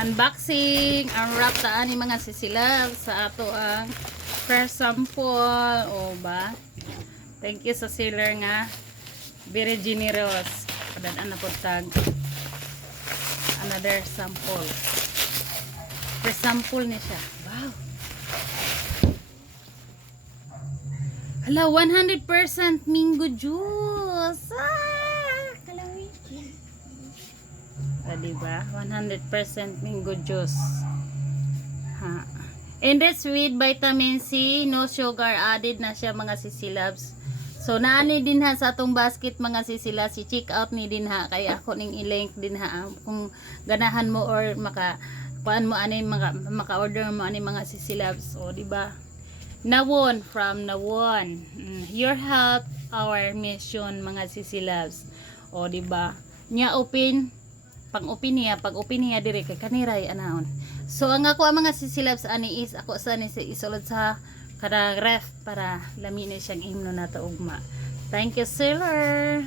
Unboxing. Ang wrap taan ni mga sisilab sa ato ang first sample. O ba? Thank you sa seller nga. Very generous. Padadaan na po tag. Another sample. First sample niya siya. Wow. Hala, 100% mango juice. Kalawin. Diba? 100% mango juice. Ha. And that's with vitamin C, no sugar added na siya mga sisilabs. So naani din ha sa atong basket mga sisila, si check out ni din ha kay ako ning i-link din ha kung ganahan mo or paan mo ani maka-order mo ani mga sisilabs. O di ba? Nawon from Nawon. Your help our mission mga sisilabs. O di ba? Nya open pag-open niya dire kay kaniray anaon. So ang ako ang mga sisilabs ani is ako sa ni isulod sa kada ref para lamin siyang imno na ugma. Thank you, seller.